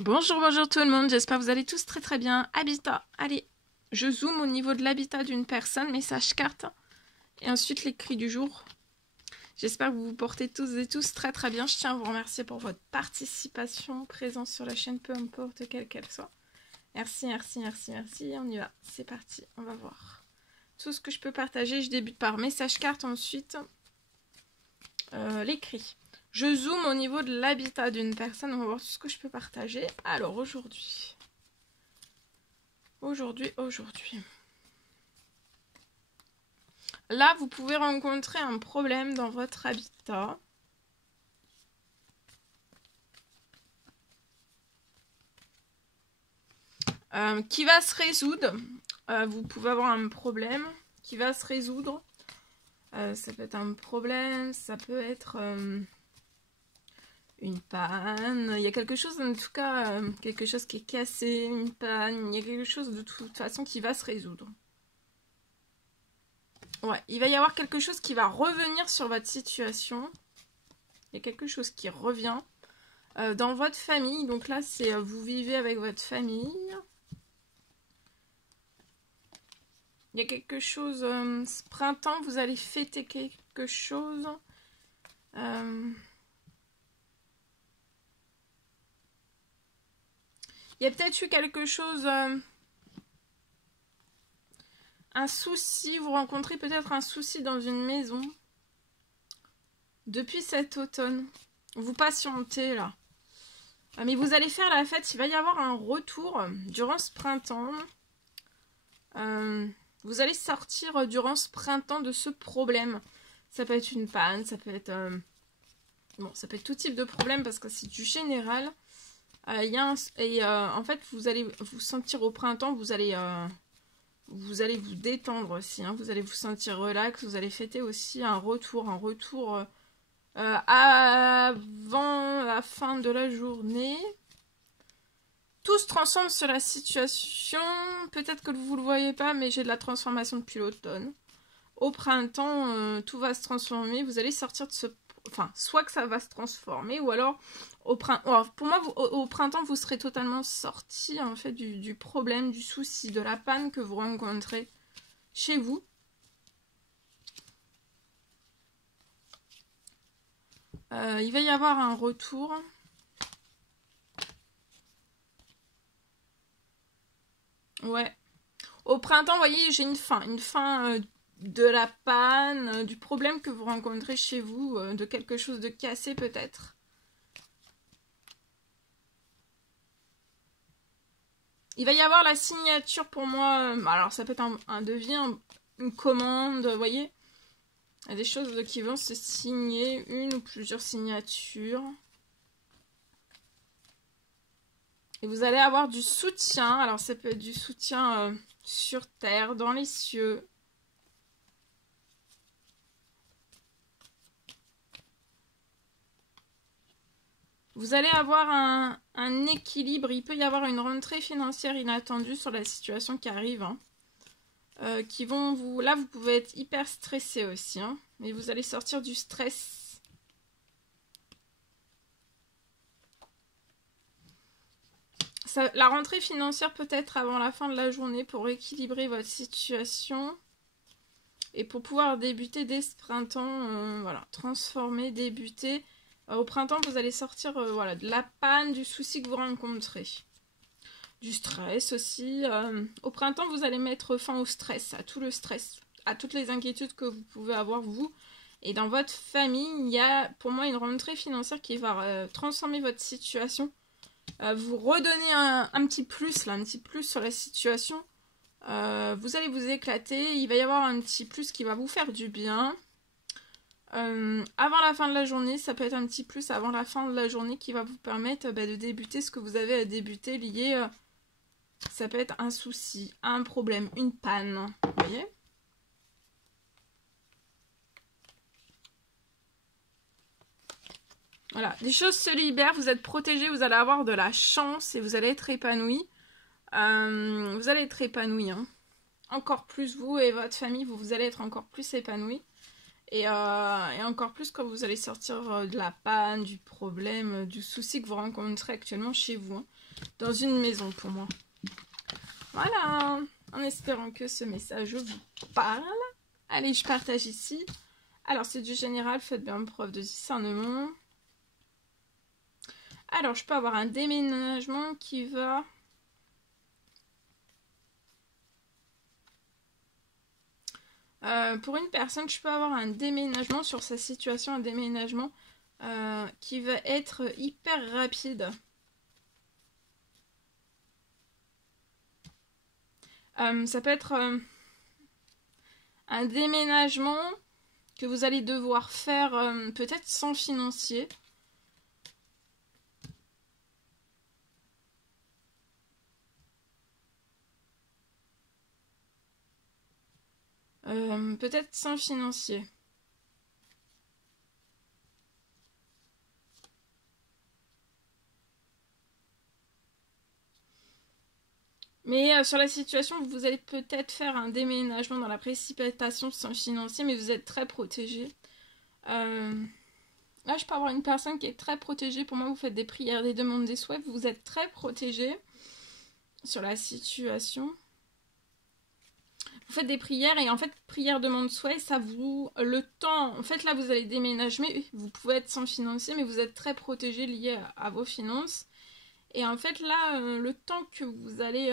Bonjour, bonjour tout le monde, j'espère que vous allez tous très très bien. Habitat, allez, je zoome au niveau de l'habitat d'une personne, message carte, et ensuite les cris du jour. J'espère que vous vous portez tous et tous très très bien. Je tiens à vous remercier pour votre participation, présence sur la chaîne, peu importe quelle qu'elle soit. Merci, merci, merci, merci, on y va, c'est parti, on va voir. Tout ce que je peux partager, je débute par message carte, ensuite les cris. Je zoome au niveau de l'habitat d'une personne, on va voir tout ce que je peux partager. Alors aujourd'hui. Là, vous pouvez rencontrer un problème dans votre habitat. Qui va se résoudre. Vous pouvez avoir un problème qui va se résoudre. Ça peut être un problème, ça peut être une panne. Il y a quelque chose, en tout cas, quelque chose qui est cassé, une panne. Il y a quelque chose de toute façon qui va se résoudre. Ouais, il va y avoir quelque chose qui va revenir sur votre situation. Il y a quelque chose qui revient dans votre famille. Donc là, c'est vous vivez avec votre famille. Il y a quelque chose, ce printemps, vous allez fêter quelque chose. Il y a peut-être eu quelque chose, un souci, vous rencontrez peut-être un souci dans une maison. Depuis cet automne, vous patientez là. Mais vous allez faire la fête, il va y avoir un retour durant ce printemps. Vous allez sortir durant ce printemps de ce problème. Ça peut être une panne, ça peut être... bon, ça peut être tout type de problème parce que c'est du général. En fait, vous allez vous sentir au printemps, vous allez vous détendre aussi. Hein, vous allez vous sentir relax, vous allez fêter aussi un retour avant la fin de la journée. Tout se transforme sur la situation. Peut-être que vous ne le voyez pas, mais j'ai de la transformation depuis l'automne. Au printemps, tout va se transformer. Vous allez sortir de ce... Enfin, soit que ça va se transformer, ou alors, au printemps... Alors, pour moi, au printemps, vous serez totalement sorti en fait, du problème, du souci, de la panne que vous rencontrez chez vous. Il va y avoir un retour. Ouais. Au printemps, vous voyez, j'ai une fin de la panne, du problème que vous rencontrez chez vous, de quelque chose de cassé peut-être. Il va y avoir la signature pour moi, alors ça peut être un devis, une commande, vous voyez. Il y a des choses qui vont se signer, une ou plusieurs signatures. Et vous allez avoir du soutien, alors ça peut être du soutien sur terre, dans les cieux. Vous allez avoir un équilibre, il peut y avoir une rentrée financière inattendue sur la situation qui arrive. Hein, qui vont vous... Là, vous pouvez être hyper stressé aussi, hein, mais vous allez sortir du stress. La rentrée financière peut être avant la fin de la journée pour équilibrer votre situation. Et pour pouvoir débuter dès ce printemps, voilà, transformer, débuter... au printemps, vous allez sortir voilà, de la panne, du souci que vous rencontrez. Du stress aussi. Au printemps, vous allez mettre fin au stress, à tout le stress, à toutes les inquiétudes que vous pouvez avoir, vous. Et dans votre famille, il y a pour moi une rentrée financière qui va transformer votre situation. Vous redonner un petit plus, là, un petit plus sur la situation. Vous allez vous éclater. Il va y avoir un petit plus qui va vous faire du bien. Avant la fin de la journée, ça peut être un petit plus avant la fin de la journée qui va vous permettre de débuter ce que vous avez à débuter lié, ça peut être un souci, un problème, une panne, vous voyez. Voilà, des choses se libèrent, vous êtes protégé, vous allez avoir de la chance et vous allez être épanoui. Vous allez être épanoui, hein. Encore plus vous et votre famille, vous allez être encore plus épanoui. Et encore plus quand vous allez sortir de la panne, du problème, du souci que vous rencontrez actuellement chez vous, hein, dans une maison pour moi. Voilà, en espérant que ce message vous parle. Allez, je partage ici. Alors, c'est du général, faites bien preuve de discernement. Alors, je peux avoir un déménagement qui va... pour une personne, je peux avoir un déménagement sur sa situation, un déménagement qui va être hyper rapide. Ça peut être un déménagement que vous allez devoir faire peut-être sans financier. Peut-être sans financier. Mais sur la situation, vous allez peut-être faire un déménagement dans la précipitation sans financier, mais vous êtes très protégé. Là, je peux avoir une personne qui est très protégée. Pour moi, vous faites des prières, des demandes, des souhaits. Vous êtes très protégé sur la situation. Vous faites des prières et en fait, prière, demande, souhait, ça vous... Le temps... En fait, là, vous allez déménager. Vous pouvez être sans financier, mais vous êtes très protégé lié à vos finances. Et en fait, là, le temps que vous allez...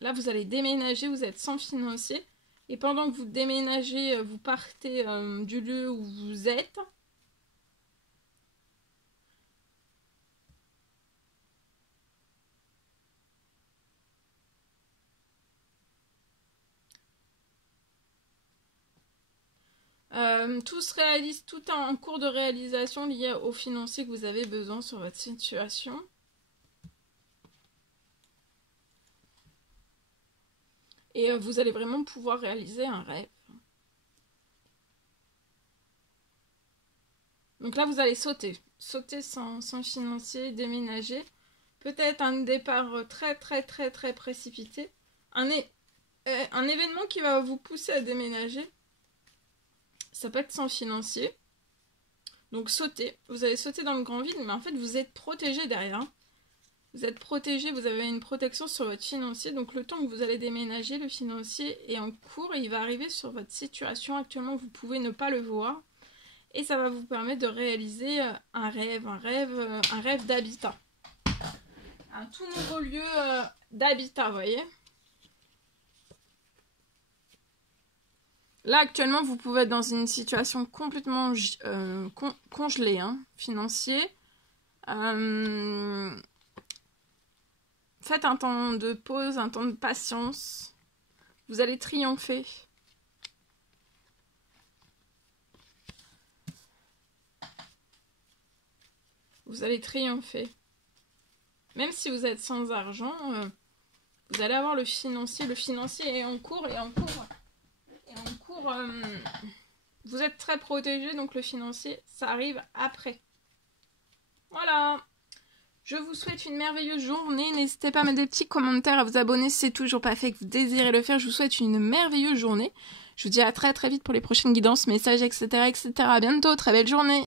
là, vous allez déménager, vous êtes sans financier. Et pendant que vous déménagez, vous partez du lieu où vous êtes. Tout se réalise, tout est en cours de réalisation lié aux financiers que vous avez besoin sur votre situation. Et vous allez vraiment pouvoir réaliser un rêve. Donc là, vous allez sauter. Sauter sans financier, déménager. Peut-être un départ très précipité. Un événement qui va vous pousser à déménager. Ça peut être sans financier. Donc sauter. Vous allez sauter dans le grand vide, mais en fait, vous êtes protégé derrière. Vous êtes protégé, vous avez une protection sur votre financier. Donc le temps que vous allez déménager, le financier est en cours et il va arriver sur votre situation. Actuellement, vous pouvez ne pas le voir. Et ça va vous permettre de réaliser un rêve d'habitat. Un tout nouveau lieu d'habitat, vous voyez. Là, actuellement, vous pouvez être dans une situation complètement congelée, hein, financier. Faites un temps de pause, un temps de patience. Vous allez triompher. Vous allez triompher. Même si vous êtes sans argent, vous allez avoir le financier. Le financier est en cours et en cours. Vous êtes très protégé, donc le financier, ça arrive après. Voilà. Je vous souhaite une merveilleuse journée. N'hésitez pas à mettre des petits commentaires, à vous abonner si c'est toujours pas fait et que vous désirez le faire. Je vous souhaite une merveilleuse journée. Je vous dis à très vite pour les prochaines guidances, messages, etc. À bientôt. Très belle journée.